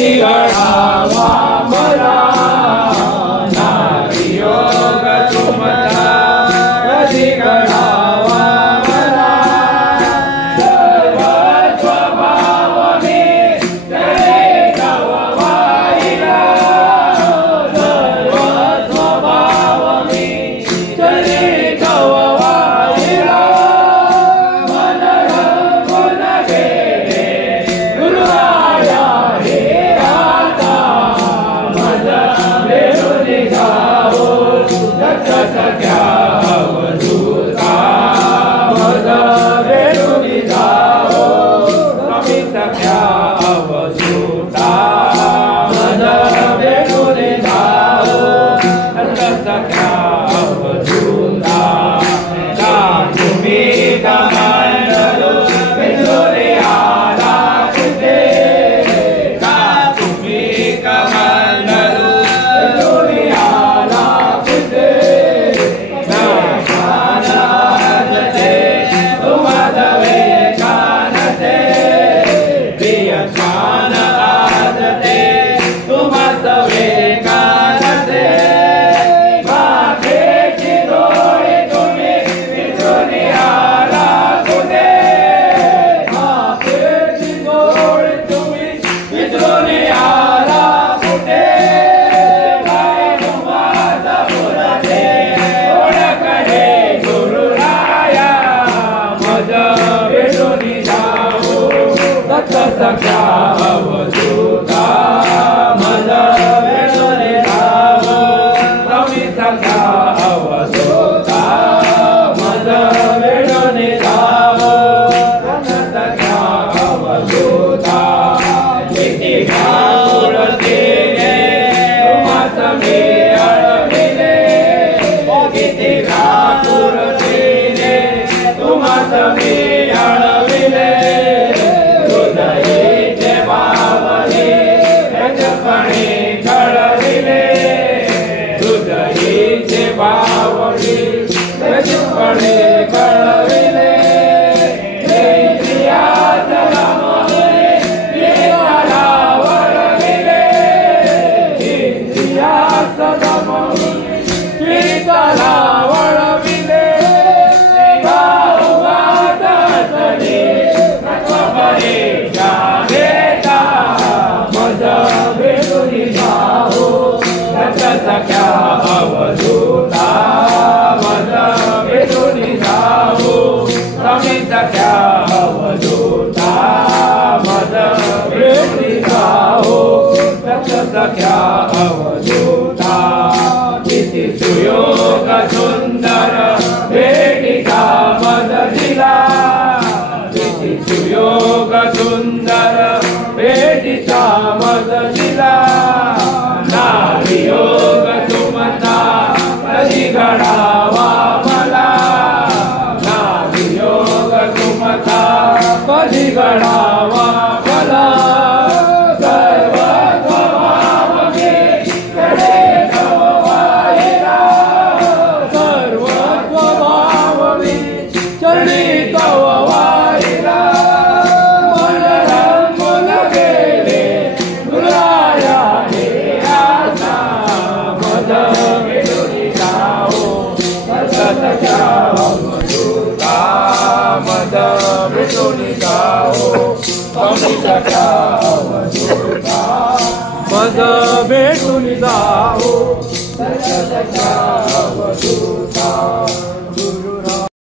घडावा मला नारी योग तुमचा कधी घडावा मला सर्व स्वभाव मी तरी तव वाहिला सर्व स्वभाव मी तरी तव वाहिला मन रंगून गेले गुरुराया हे आता मज भेटून जाओ दत्त सख्या अवधूता मज भेटून जाओ स्वामी सख्या अवधूता मज भेटून जाओ दत्त सख्या अवधूता का तुम्ही कमांडलो बिंदुरी आला कुठे का तुम्ही कमांडलो बिंदुरी आला कुठे कानते तुम्हादवे कानते प्रिय कान आजते तुम्हादवे कानते माथेची डोळे तुम्ही बिंदुरी आला कुठे माथेची डोळे तुम्ही बिंदुरी आला कुठे काय तुम्हाला पुरते ओळखणे गुरुराया मज भेटून जाओ दत्त सख्या अवधूता मज भेटून जाओ स्वामी सख्या अवधूता मज भेटून जाओ दत्त सख्या अवधूता किती व्याकुळतेने तुम्हास मी अडविले किती व्याकुळतेने तुम्हास मी अडविले हृदयीचे भावने रजपणे कळविले हृदयीचे भावने रजपणे कळविले इंद्रियाचा मोहे येताला वळविले इंद्रियाचा मोहे येताला वळविले भावात असणे तत्वपणे जाणेता मज भेटून जाओ दत्त सख्या अवधूता मज भेटून जाओ स्वामी सख्या अवधूता मज भेटून जाओ दत्त सख्या अवधूता किती सुयोग सुंदर भेटीचा मज दिला किती सुयोग सुंदर भेटीचा मज दिला नारी योग तुमचा कधी घडावा मला नारी योग तुमचा कधी घडावा मला सर्व स्वभाव मी तरी तव वाहिला सर्व स्वभाव मी तरी तव वाहिला मन रंगून गेले गुरुराया हे आता मज भेटून जाओ दत्त सख्या अवधूता मज भेटून जाओ स्वामी सख्या अवधूता मज भेटून जाओ दत्त सख्या